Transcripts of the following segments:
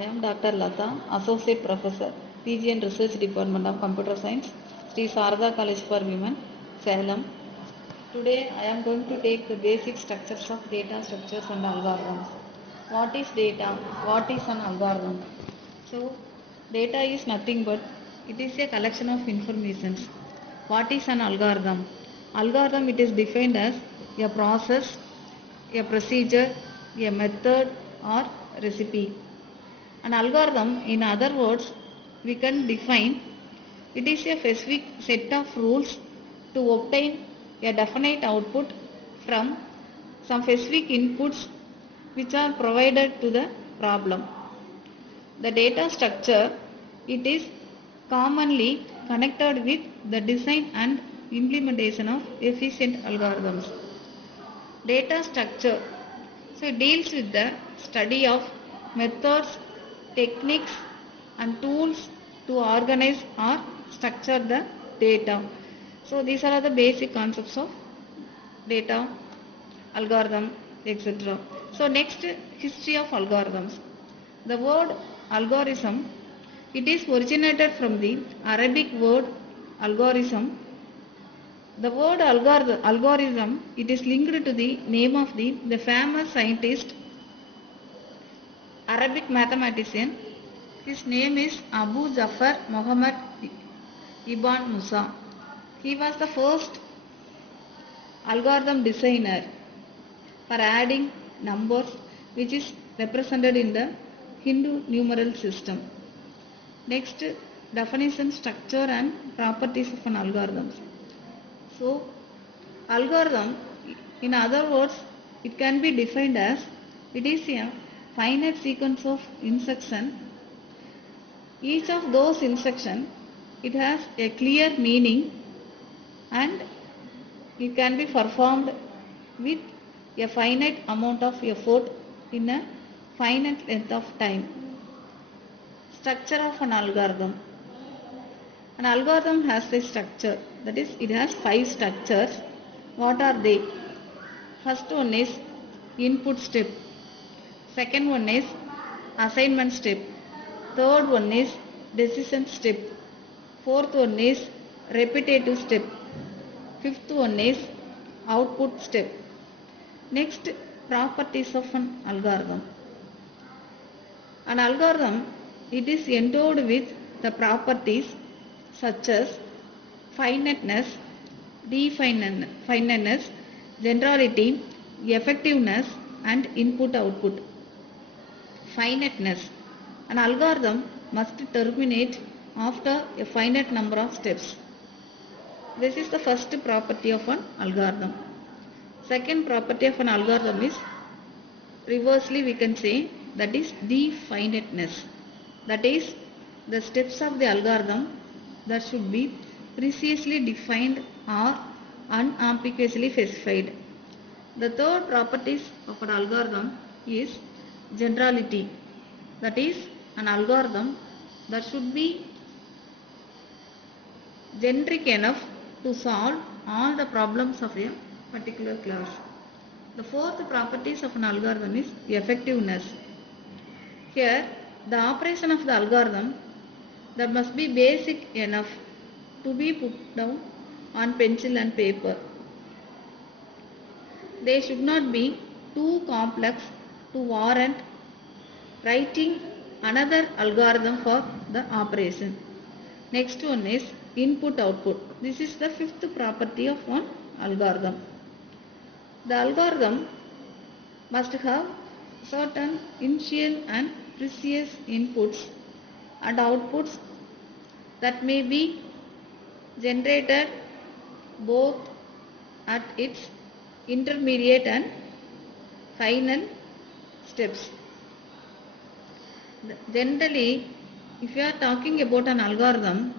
I am Dr. Latha, Associate Professor, PG and Research Department of Computer Science, Sri Sarada College for Women, Salem. Today I am going to take the basic structures of data structures and algorithms. What is data? What is an algorithm? So, data is nothing but it is a collection of informations. What is an algorithm? Algorithm, it is defined as a process, a procedure, a method or recipe. An algorithm, in other words, we can define it is a specific set of rules to obtain a definite output from some specific inputs which are provided to the problem. The data structure, it is commonly connected with the design and implementation of efficient algorithms. Data structure, so it deals with the study of methods, techniques and tools to organize or structure the data. So these are the basic concepts of data, algorithm, etc. So next, history of algorithms. The word algorithm, it is originated from the Arabic word algorithm. The word algorithm, it is linked to the name of the famous scientist, Arabic mathematician. His name is Abu Jafar Muhammad Ibn Musa. He was the first algorithm designer for adding numbers which is represented in the Hindu numeral system. Next, definition, structure and properties of an algorithm. So, algorithm, in other words, it can be defined as it is a finite sequence of instructions. Each of those instructions, it has a clear meaning and it can be performed with a finite amount of effort in a finite length of time. Structure of an algorithm. An algorithm has a structure, that is, it has 5 structures. What are they? First one is input step. Second one is assignment step. Third one is decision step. Fourth one is repetitive step. Fifth one is output step. Next, properties of an algorithm. An algorithm, it is endowed with the properties such as finiteness, definiteness, generality, effectiveness and input-output. Finiteness. An algorithm must terminate after a finite number of steps. This is the first property of an algorithm. Second property of an algorithm is, reversely we can say, that is definiteness. That is, the steps of the algorithm that should be precisely defined or unambiguously specified. The third property of an algorithm is generality. That is, an algorithm that should be generic enough to solve all the problems of a particular class. The fourth properties of an algorithm is effectiveness. Here, the operation of the algorithm that must be basic enough to be put down on pencil and paper. They should not be too complex to warrant writing another algorithm for the operation. Next one is input-output. This is the fifth property of one algorithm. The algorithm must have certain initial and precise inputs and outputs that may be generated both at its intermediate and final steps. Generally, if you are talking about an algorithm,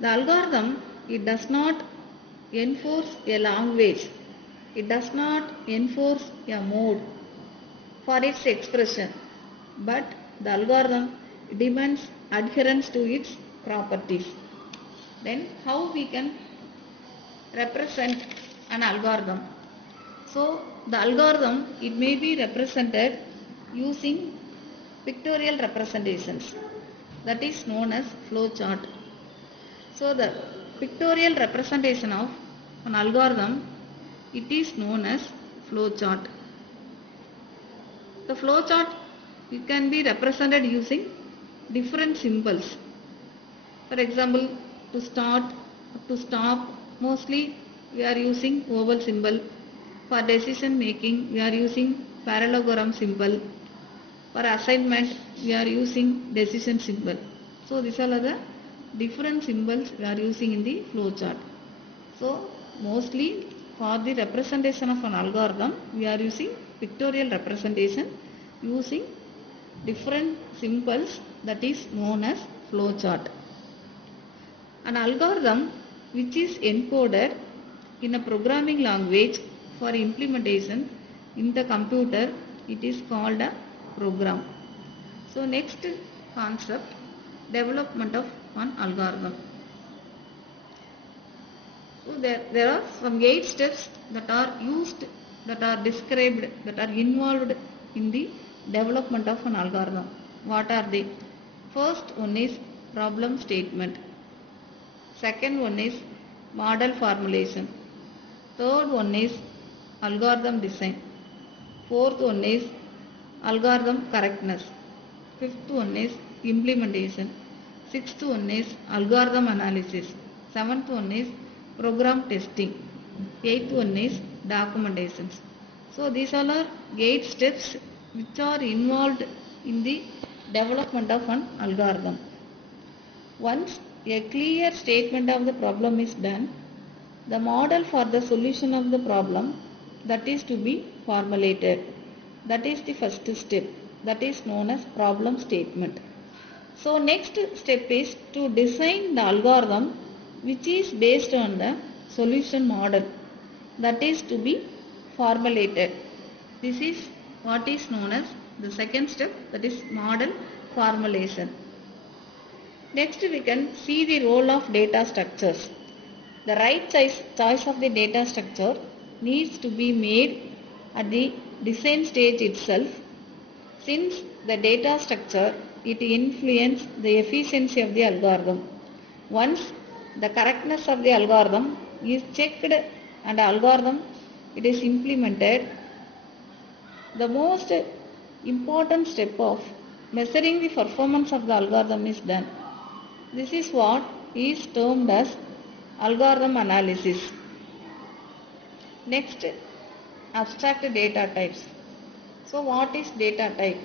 the algorithm, it does not enforce a language, it does not enforce a mode for its expression, but the algorithm demands adherence to its properties. Then how we can represent an algorithm? So the algorithm, it may be represented using pictorial representations, that is known as flow chart. So the pictorial representation of an algorithm, it is known as flow chart. The flow chart, it can be represented using different symbols. For example, to start, to stop, mostly we are using oval symbol. For decision making, we are using parallelogram symbol. For assignment, we are using decision symbol. So these are the different symbols we are using in the flow chart. So mostly for the representation of an algorithm, we are using pictorial representation using different symbols, that is known as flow chart. An algorithm which is encoded in a programming language for implementation in the computer, it is called a program. So next concept, development of an algorithm. So there are some 8 steps that are used, that are described, that are involved in the development of an algorithm. What are they? First one is problem statement. Second one is model formulation. Third one is algorithm design. Fourth one is algorithm correctness. Fifth one is implementation. Sixth one is algorithm analysis. Seventh one is program testing. Eighth one is documentations. So these all are 8 steps which are involved in the development of an algorithm. Once a clear statement of the problem is done, the model for the solution of the problem, that is to be formulated. That is the first step, that is known as problem statement. So next step is to design the algorithm which is based on the solution model, that is to be formulated. This is what is known as the second step, that is model formulation. Next we can see the role of data structures. The right choice of the data structure needs to be made at the design stage itself, since the data structure, it influences the efficiency of the algorithm. Once the correctness of the algorithm is checked and algorithm it is implemented, the most important step of measuring the performance of the algorithm is done. This is what is termed as algorithm analysis. Next, abstract data types. So what is data type?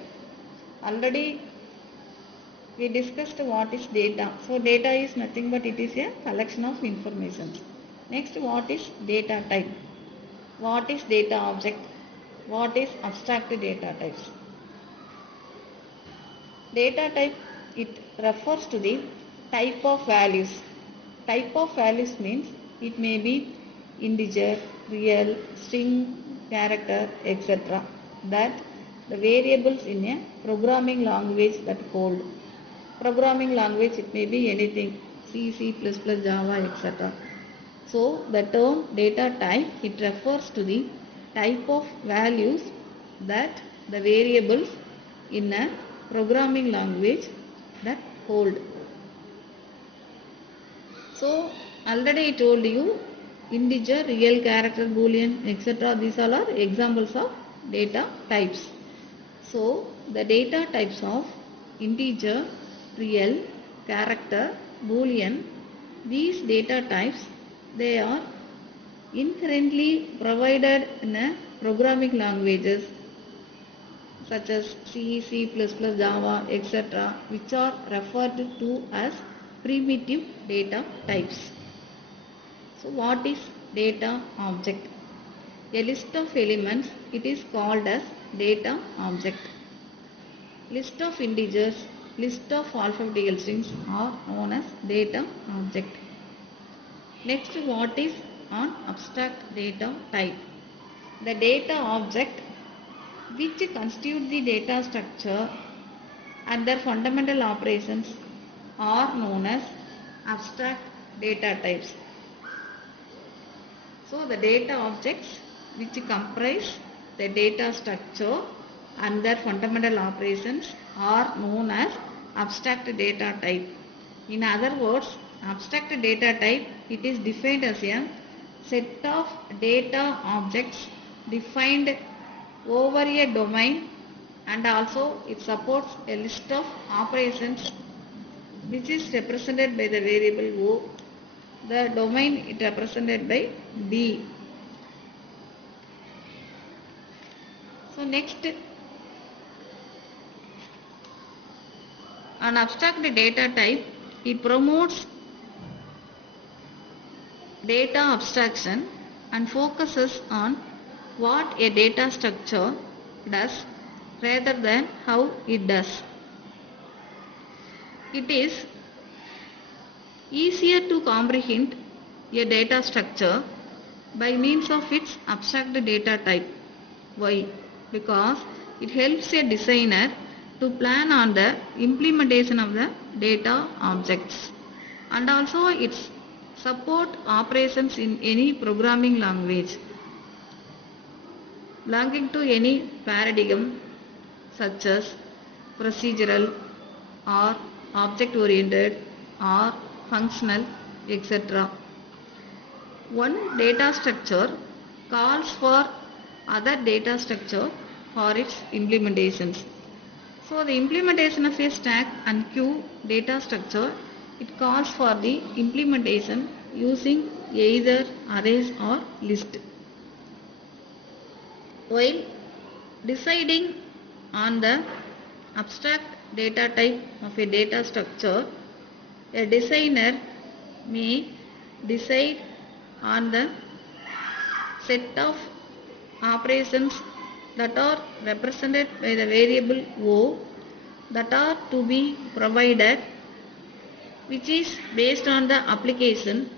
Already we discussed what is data. So data is nothing but it is a collection of information. Next, what is data type? What is data object? What is abstract data types? Data type, it refers to the type of values. Type of values means it may be integer, real, string, character, etc. that the variables in a programming language that hold. Programming language, it may be anything, C, C++, Java, etc. So the term data type, it refers to the type of values that the variables in a programming language that hold. So already I told you integer, real, character, boolean, etc. These all are examples of data types. So the data types of integer, real, character, boolean, these data types, they are inherently provided in a programming languages such as C, C++, Java, etc., which are referred to as primitive data types. So what is data object? A list of elements, it is called as data object. List of integers, list of alphabetical strings are known as data object. Next, what is an abstract data type? The data object which constitute the data structure and their fundamental operations are known as abstract data types. So the data objects which comprise the data structure and their fundamental operations are known as abstract data type. In other words, abstract data type, it is defined as a set of data objects defined over a domain, and also it supports a list of operations which is represented by the variable O. The domain is represented by D. So next, an abstract data type, it promotes data abstraction and focuses on what a data structure does rather than how it does. It is easier to comprehend a data structure by means of its abstract data type. Why? Because it helps a designer to plan on the implementation of the data objects, and also it support operations in any programming language belonging to any paradigm such as procedural or object oriented or functional, etc. One data structure calls for other data structure for its implementations. So the implementation of a stack and queue data structure, it calls for the implementation using either arrays or list. While deciding on the abstract data type of a data structure, a designer may decide on the set of operations that are represented by the variable O that are to be provided, which is based on the application,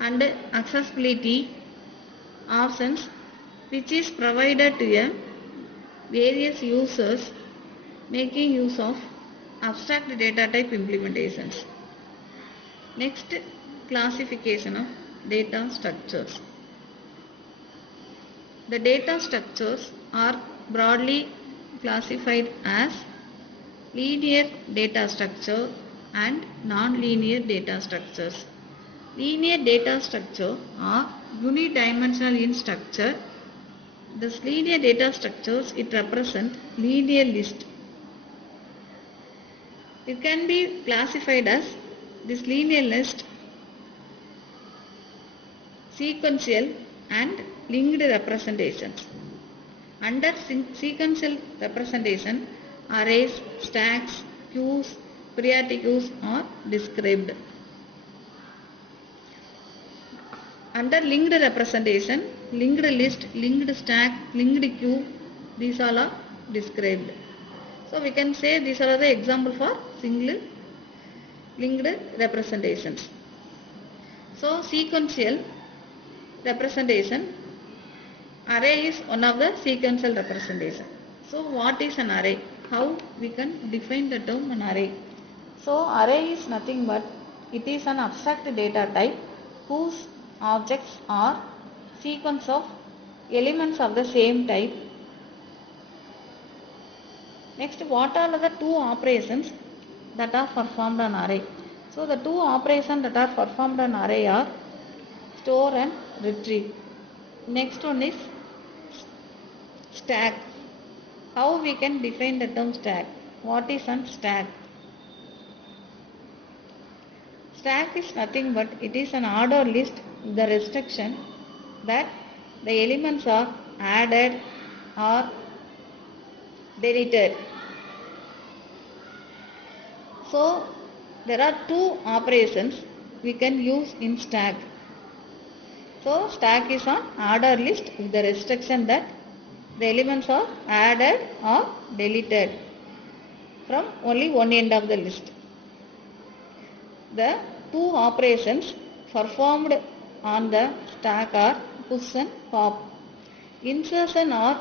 and accessibility options which is provided to a various users making use of abstract data type implementations. Next, classification of data structures. The data structures are broadly classified as linear data structure and non-linear data structures. Linear data structure are unidimensional in structure. This linear data structures, it represent linear list. It can be classified as this linear list, sequential and linked representations. Under sequential representation, arrays, stacks, queues, priority queues are described. Under linked representation, linked list, linked stack, linked queue, these all are described. So we can say these are the example for single linked representations. So sequential representation, array is one of the sequential representation. So what is an array? How we can define the term an array? So array is nothing but it is an abstract data type whose objects are sequence of elements of the same type. Next, what are the two operations that are performed on array? So the two operations that are performed on array are store and retrieve. Next one is stack. How we can define the term stack? What is a stack? Stack is nothing but it is an order list with the restriction that the elements are added or deleted. So there are two operations we can use in stack. So stack is an order list with the restriction that the elements are added or deleted from only one end of the list. The two operations performed on the stack are push and pop. Insertion or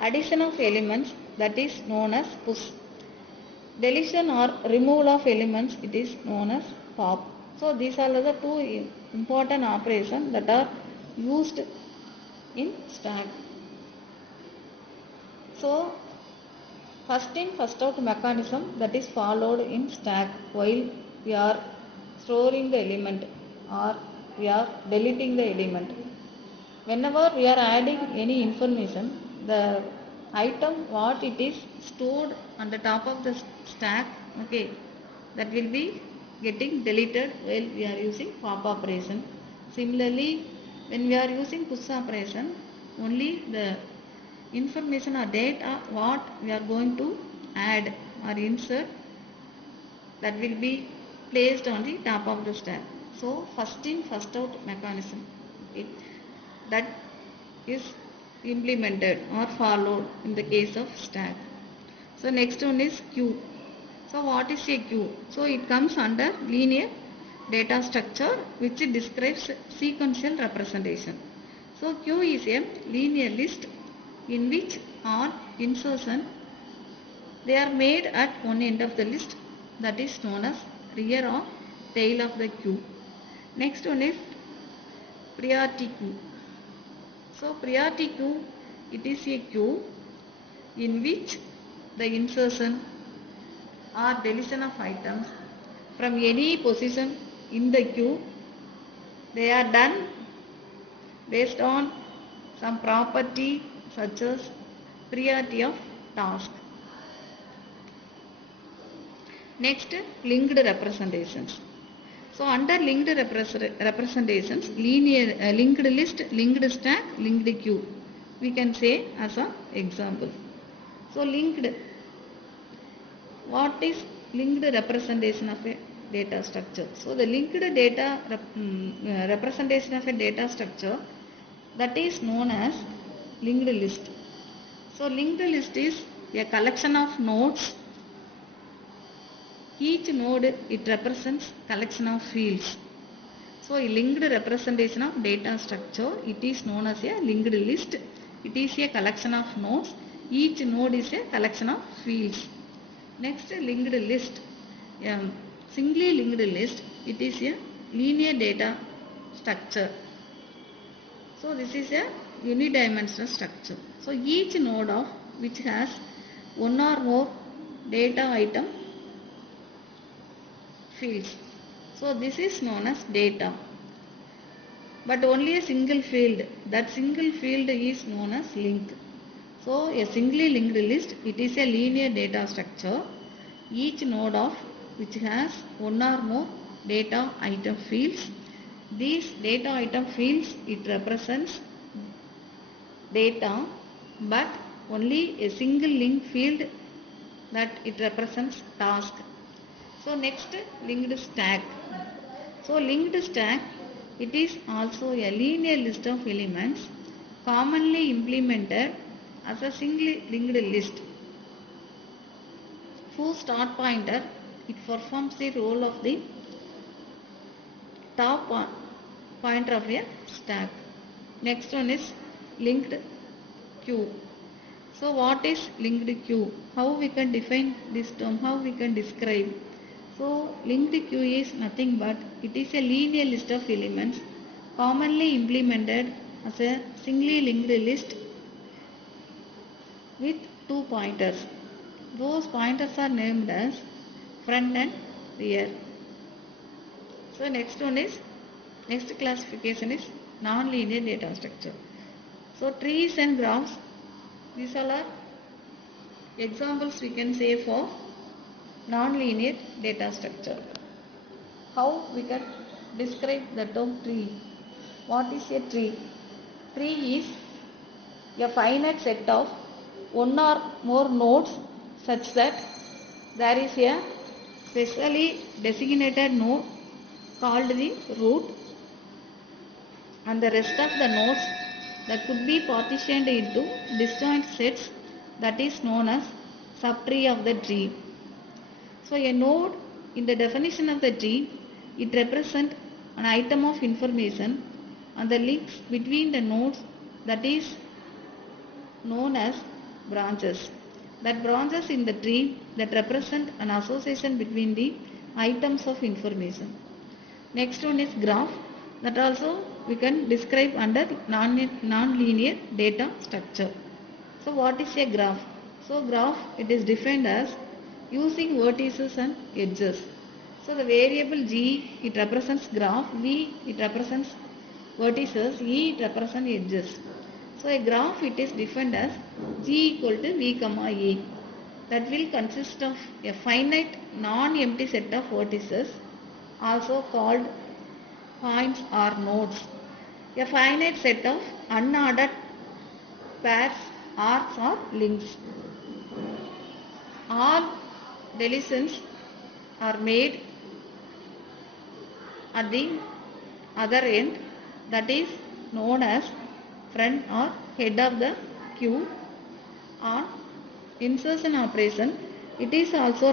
addition of elements, that is known as push. Deletion or removal of elements, it is known as pop. So these are the two important operations that are used in stack. So first in first out mechanism that is followed in stack while we are storing the element or we are deleting the element. Whenever we are adding any information, the item what it is stored on the top of the stack, okay, that will be getting deleted while we are using pop operation. Similarly, when we are using push operation, only the information or data what we are going to add or insert, that will be placed on the top of the stack. So first in first out mechanism, okay, that is implemented or followed in the case of stack. So next one is queue. So what is a queue? So it comes under linear data structure which describes sequential representation. So queue is a linear list in which on insertion they are made at one end of the list, that is known as rear or tail of the queue. Next one is priority queue. So priority queue, it is a queue in which the insertion or deletion of items from any position in the queue, they are done based on some property such as priority of task. Next, linked representations. So under linked representations, linear linked list, linked stack, linked queue, we can say as an example. So linked, what is linked representation of a data structure? So the linked data representation of a data structure, that is known as linked list. So linked list is a collection of nodes. Each node, it represents collection of fields. So a linked representation of data structure, it is known as a linked list. It is a collection of nodes. Each node is a collection of fields. Next, linked list. Singly linked list, it is a linear data structure. So this is a unidimensional structure. So each node of which has one or more data item fields. So this is known as data. But only a single field. That single field is known as link. So a singly linked list, it is a linear data structure. Each node of which has one or more data item fields. These data item fields, it represents data, but only a single link field, that it represents task. So next, linked stack. So linked stack, it is also a linear list of elements commonly implemented as a single linked list whose start pointer, it performs the role of the top pointer of a stack. Next one is linked queue. So what is linked queue? How we can define this term? How we can describe? So linked queue is nothing but it is a linear list of elements commonly implemented as a singly linked list with two pointers. Those pointers are named as front and rear. So next classification is non-linear data structure. So trees and graphs, these all are examples we can say for non-linear data structure. How we can describe the term tree? What is a tree? Tree is a finite set of one or more nodes such that there is a specially designated node called the root, and the rest of the nodes that could be partitioned into disjoint sets, that is known as subtree of the tree. So a node, in the definition of the tree, it represents an item of information and the links between the nodes, that is known as branches. That branches in the tree that represent an association between the items of information. Next one is graph, that also we can describe under non-linear data structure. So what is a graph? So graph, it is defined as using vertices and edges. So the variable g, it represents graph, v, it represents vertices, e, it represents edges. So a graph, it is defined as g equal to v comma e. That will consist of a finite non-empty set of vertices, also called points or nodes. A finite set of unordered pairs, arcs or links. All deletions are made at the other end, that is known as front or head of the queue. On insertion operation, it is also